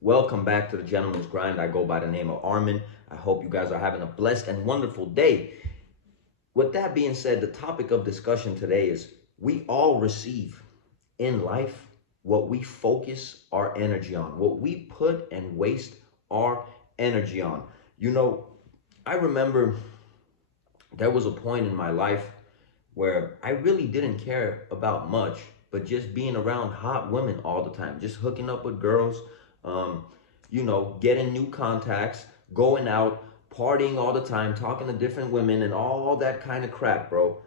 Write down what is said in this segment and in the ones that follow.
Welcome back to the Gentleman's Grind. I go by the name of Armin. I hope you guys are having a blessed and wonderful day. With that being said, the topic of discussion today is we all receive in life what we focus our energy on, what we put and waste our energy on. You know, I remember there was a point in my life where I really didn't care about much, but just being around hot women all the time, just hooking up with girls, um, getting new contacts, going out, partying all the time, talking to different women, and all that kind of crap, bro.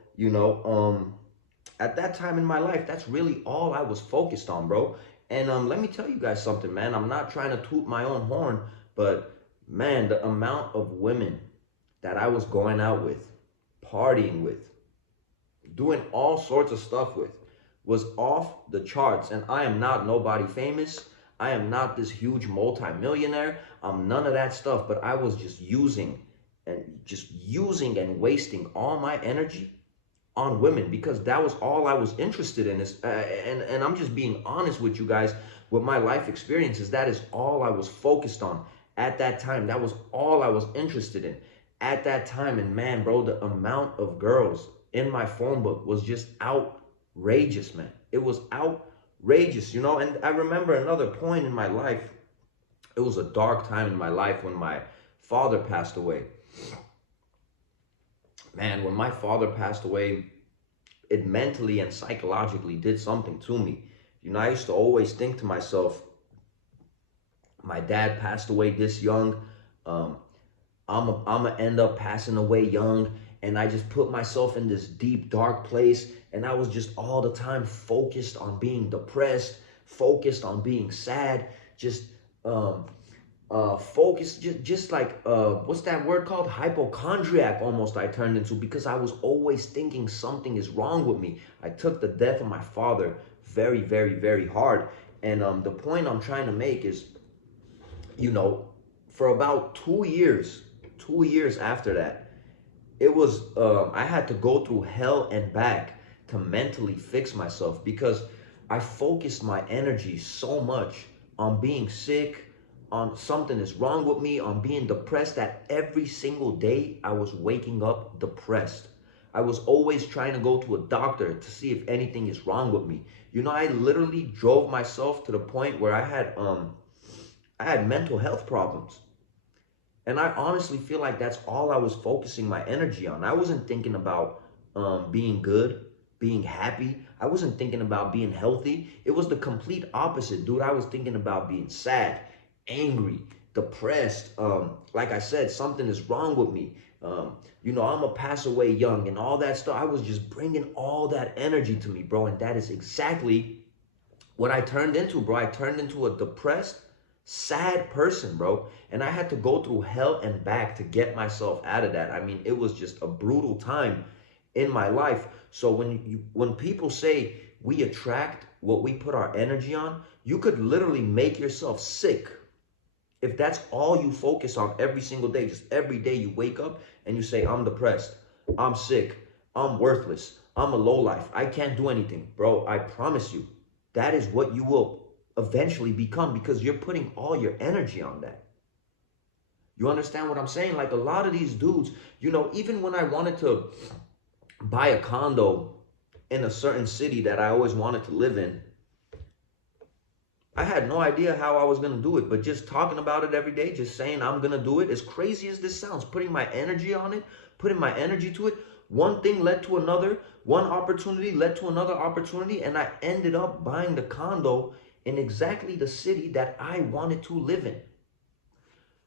At that time in my life, that's really all I was focused on, bro. And let me tell you guys something, man. I'm not trying to toot my own horn, but man, the amount of women that I was going out with, partying with, doing all sorts of stuff with was off the charts. And I am not nobody famous. I am not this huge multimillionaire. I'm none of that stuff. But I was just using and wasting all my energy on women because that was all I was interested in. And I'm just being honest with you guys with my life experiences. That is all I was focused on at that time. That was all I was interested in at that time. And man, bro, the amount of girls in my phone book was just outrageous, man. It was outrageous, you know. And I remember another point in my life. It was a dark time in my life when my father passed away. Man, when my father passed away, it mentally and psychologically did something to me. You know, I used to always think to myself, my dad passed away this young. Um, I'm gonna end up passing away young. And I just put myself in this deep, dark place. And I was just all the time focused on being depressed, focused on being sad, just um, focused, just like, what's that word called? Hypochondriac almost I turned into because I was always thinking something is wrong with me. I took the death of my father very, very, very hard. And the point I'm trying to make is, you know, for about 2 years after that, it was I had to go through hell and back to mentally fix myself because I focused my energy so much on being sick, on something is wrong with me, on being depressed, that every single day I was waking up depressed. I was always trying to go to a doctor to see if anything is wrong with me. You know, I literally drove myself to the point where I had mental health problems. And I honestly feel like that's all I was focusing my energy on. I wasn't thinking about being good, being happy. I wasn't thinking about being healthy. It was the complete opposite, dude. I was thinking about being sad, angry, depressed. Like I said, something is wrong with me. I'm going to pass away young and all that stuff. I was just bringing all that energy to me, bro. And that is exactly what I turned into, bro. I turned into a depressed, sad person, bro. And I had to go through hell and back to get myself out of that. I mean, it was just a brutal time in my life. So when people say we attract what we put our energy on, you could literally make yourself sick if that's all you focus on every single day. Just every day you wake up and you say, I'm depressed, I'm sick, I'm worthless, I'm a lowlife, I can't do anything. Bro, I promise you, that is what you will eventually become because you're putting all your energy on that. You understand what I'm saying? Like a lot of these dudes, even when I wanted to buy a condo in a certain city that I always wanted to live in, I had no idea how I was going to do it, but just talking about it every day, just saying I'm going to do it, as crazy as this sounds, putting my energy on it, putting my energy to it, one thing led to another, one opportunity led to another opportunity, and I ended up buying the condo in exactly the city that I wanted to live in.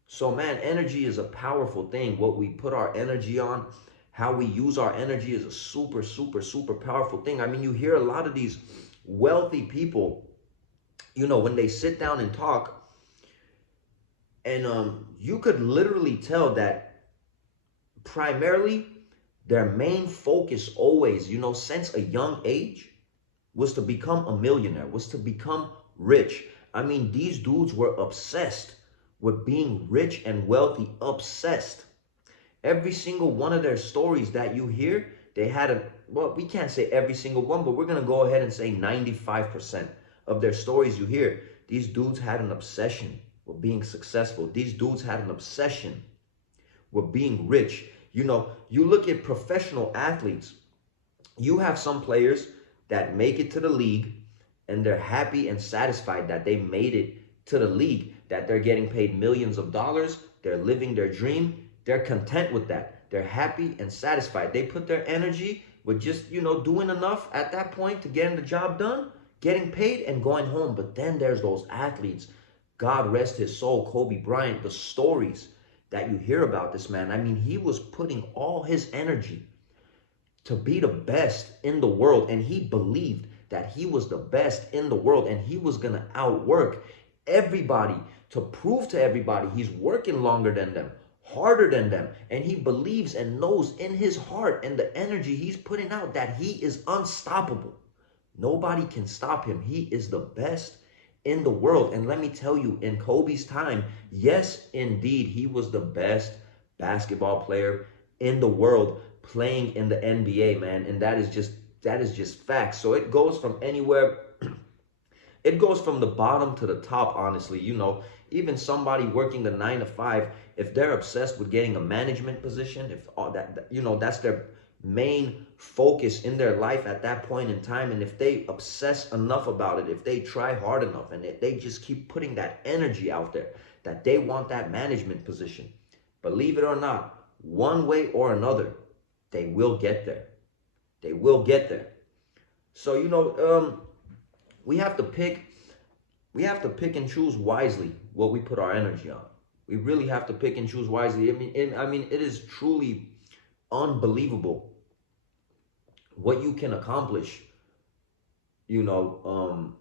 So man, energy is a powerful thing. What we put our energy on, how we use our energy is a super, super, super powerful thing. I mean, you hear a lot of these wealthy people, when they sit down and talk, and you could literally tell that primarily their main focus always, since a young age, was to become a millionaire, was to become rich. I mean, these dudes were obsessed with being rich and wealthy, obsessed. Every single one of their stories that you hear, they had well, we can't say every single one, but we're going to go ahead and say 95% of their stories you hear. These dudes had an obsession with being successful. These dudes had an obsession with being rich. You know, you look at professional athletes, you have some players that make it to the league and they're happy and satisfied that they made it to the league, that they're getting paid millions of dollars, they're living their dream, they're content with that. They're happy and satisfied. They put their energy with just, you know, doing enough at that point to getting the job done, getting paid and going home. But then there's those athletes, God rest his soul, Kobe Bryant, the stories that you hear about this man. I mean, he was putting all his energy to be the best in the world, and he believed that he was the best in the world and he was going to outwork everybody to prove to everybody he's working longer than them, harder than them, and he believes and knows in his heart and the energy he's putting out that he is unstoppable. Nobody can stop him. He is the best in the world. And let me tell you, in Kobe's time, yes, indeed, he was the best basketball player in the world playing in the NBA, man. And that is just facts. So it goes from anywhere. It goes from the bottom to the top, honestly. You know, even somebody working a 9 to 5, if they're obsessed with getting a management position, if all that, you know, that's their main focus in their life at that point in time, and if they obsess enough about it, if they try hard enough, and if they just keep putting that energy out there that they want that management position, believe it or not, one way or another, they will get there. They will get there. So, you know, we have to pick and choose wisely what we put our energy on. We really have to pick and choose wisely. I mean, it is truly unbelievable what you can accomplish, you know,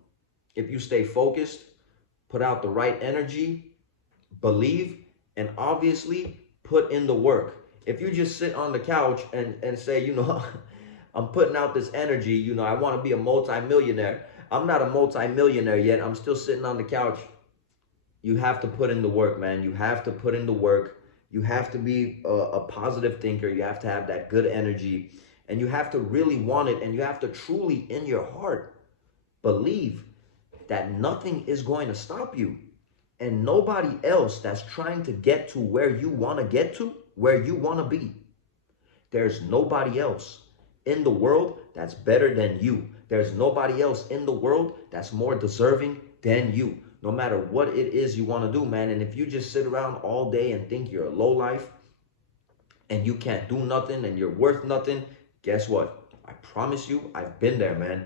if you stay focused, put out the right energy, believe, and obviously put in the work. If you just sit on the couch and say, you know, I'm putting out this energy, you know, I want to be a multimillionaire. I'm not a multimillionaire yet. I'm still sitting on the couch. You have to put in the work, man. You have to put in the work. You have to be a positive thinker. You have to have that good energy. And you have to really want it. And you have to truly, in your heart, believe that nothing is going to stop you. And nobody else that's trying to get to where you want to get to, where you want to be. There's nobody else in the world that's better than you. There's nobody else in the world that's more deserving than you. No matter what it is you want to do, man. And if you just sit around all day and think you're a lowlife and you can't do nothing and you're worth nothing, guess what? I promise you, I've been there, man.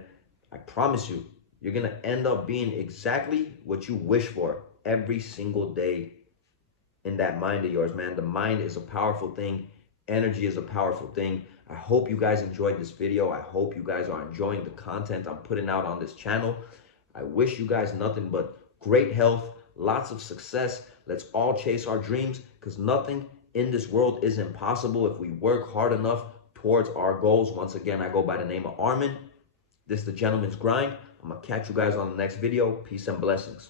I promise you, you're going to end up being exactly what you wish for every single day in that mind of yours, man. The mind is a powerful thing. Energy is a powerful thing. I hope you guys enjoyed this video. I hope you guys are enjoying the content I'm putting out on this channel. I wish you guys nothing but great health, lots of success. Let's all chase our dreams, because nothing in this world is impossible if we work hard enough towards our goals. Once again, I go by the name of Armin. This is the Gentleman's Grind. I'm going to catch you guys on the next video. Peace and blessings.